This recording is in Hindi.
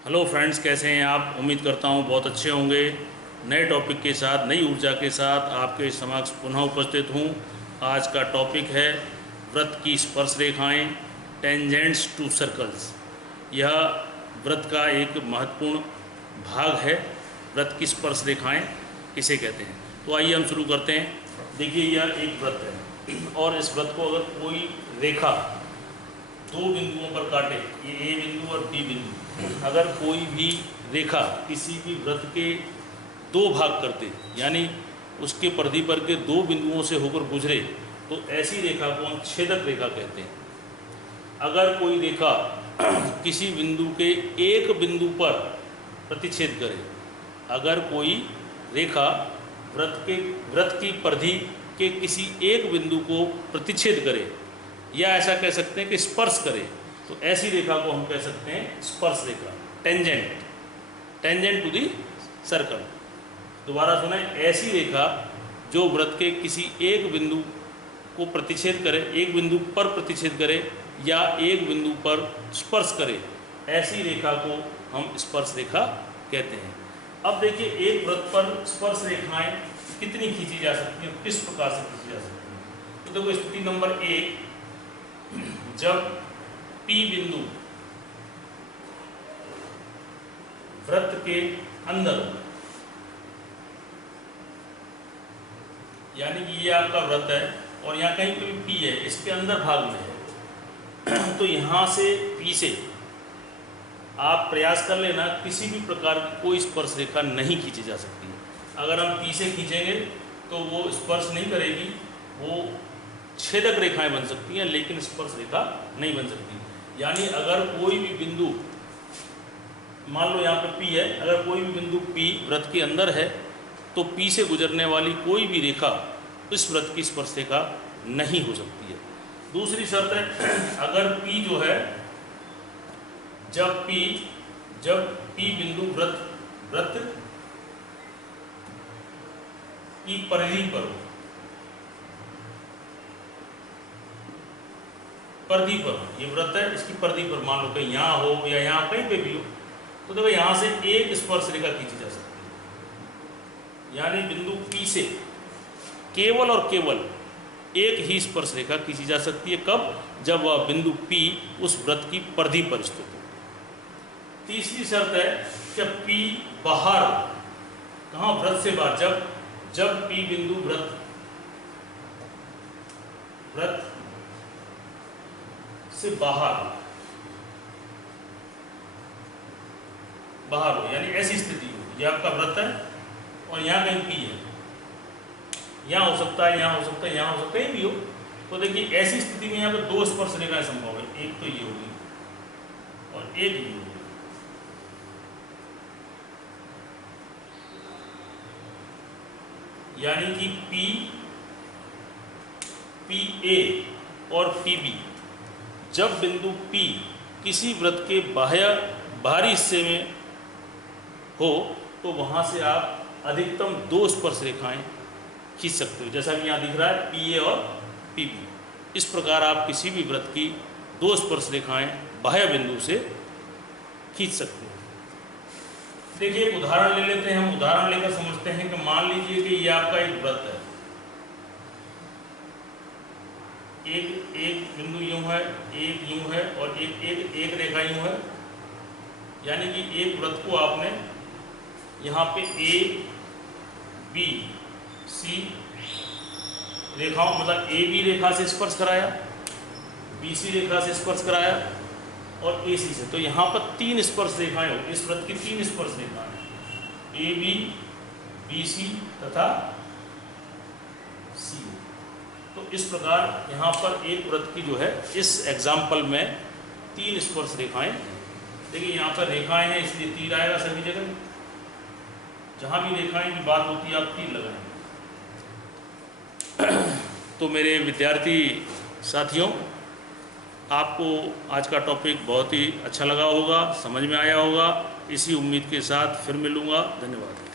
हेलो फ्रेंड्स, कैसे हैं आप। उम्मीद करता हूं बहुत अच्छे होंगे। नए टॉपिक के साथ, नई ऊर्जा के साथ आपके समक्ष पुनः उपस्थित हूं। आज का टॉपिक है वृत्त की स्पर्श रेखाएं, टेंजेंट्स टू सर्कल्स। यह वृत्त का एक महत्वपूर्ण भाग है। वृत्त की स्पर्श रेखाएं किसे कहते हैं, तो आइए हम शुरू करते हैं। देखिए, यह एक वृत्त है और इस वृत्त को अगर कोई रेखा दो बिंदुओं पर काटे, ये ए बिंदु और बी बिंदु, अगर कोई भी रेखा किसी भी वृत्त के दो भाग करते, यानी उसके परिधि पर के दो बिंदुओं से होकर गुजरे, तो ऐसी रेखा को हम छेदक रेखा कहते हैं। अगर कोई रेखा किसी बिंदु के एक बिंदु पर प्रतिच्छेद करे, अगर कोई रेखा वृत्त की परिधि के किसी एक बिंदु को प्रतिच्छेद करे, या ऐसा कह सकते हैं कि स्पर्श करे, तो ऐसी रेखा को हम कह सकते हैं स्पर्श रेखा, टेंजेंट टू दी सर्कल। दोबारा सुने, ऐसी रेखा जो वृत्त के किसी एक बिंदु को प्रतिच्छेद करे, एक बिंदु पर प्रतिच्छेद करे या एक बिंदु पर स्पर्श करे, ऐसी रेखा को हम स्पर्श रेखा कहते हैं। अब देखिए, एक वृत्त पर स्पर्श रेखाएं कितनी खींची जा सकती हैं, किस प्रकार से खींची जा सकती हैं। तो देखो, स्थिति नंबर 1, जब P बिंदु वृत्त के अंदर, यानी कि ये आपका वृत्त है और यहाँ कहीं पे भी P है, इसके अंदर भाग में है, तो यहाँ से P से आप प्रयास कर लेना, किसी भी प्रकार की कोई स्पर्श रेखा नहीं खींची जा सकती। अगर हम P से खींचेंगे तो वो स्पर्श नहीं करेगी, वो छेदक रेखाएं बन सकती हैं लेकिन स्पर्श रेखा नहीं बन सकती। यानी अगर कोई भी बिंदु, मान लो यहाँ पे P है, अगर कोई भी बिंदु P वृत्त के अंदर है, तो P से गुजरने वाली कोई भी रेखा इस वृत्त की स्पर्श रेखा नहीं हो सकती है। दूसरी शर्त है, अगर P जो है, जब P बिंदु वृत्त की परिधि पर हो, परिधि पर, ये वृत्त है, इसकी परिधि पर मान लो कहीं यहाँ हो या यहाँ कहीं पे भी हो, तो देखो यहाँ से एक स्पर्श रेखा खींची जा सकती है। यानी बिंदु P से केवल और केवल एक ही स्पर्श रेखा खींची जा सकती है। कब? जब वह बिंदु P उस वृत्त की परिधि पर स्थित हो। तीसरी शर्त है कि P बाहर हो, कहाँ? वृत्त से बाहर। जब P बिंदु वृत्त से बाहर हो, यानी ऐसी स्थिति हो, ये आपका वृत्त है और यहाँ कहीं P है, यहाँ हो सकता है, यहाँ हो सकता है, यहाँ हो सकता है, कहीं भी हो। तो देखिए, ऐसी स्थिति में यहाँ पर दो स्पर्श रेखाएं संभव है, एक तो ये होगी और एक ये होगी। यानी कि PA और PB, जब बिंदु P किसी वृत्त के बाहरी हिस्से में हो, तो वहाँ से आप अधिकतम दो स्पर्श रेखाएं खींच सकते हो, जैसा कि यहाँ दिख रहा है PA और PB। इस प्रकार आप किसी भी वृत्त की दो स्पर्श रेखाएं बाह्य बिंदु से खींच सकते हो। देखिए, एक उदाहरण ले लेते हैं। हम उदाहरण लेकर समझते हैं कि मान लीजिए कि ये आपका एक वृत्त है, एक बिंदु यूं है, एक यूं है और एक रेखा यूं है। यानी कि एक वृत्त को आपने यहाँ पे A B C रेखाओं, मतलब AB रेखा से स्पर्श कराया, BC रेखा से स्पर्श कराया और AC से, तो यहाँ पर तीन स्पर्श रेखाएं हो, इस वृत्त की तीन स्पर्श रेखाएं AB BC तथा C। तो इस प्रकार यहाँ पर एक वृत्त की जो है, इस एग्जाम्पल में तीन स्पर्श रेखाएं। देखिए, यहाँ पर रेखाएं हैं इसलिए तीर आएगा सभी जगह, जहाँ भी रेखाएं की बात होती है आप तीर लगाएंगे। तो मेरे विद्यार्थी साथियों, आपको आज का टॉपिक बहुत ही अच्छा लगा होगा, समझ में आया होगा। इसी उम्मीद के साथ फिर मिलूँगा। धन्यवाद।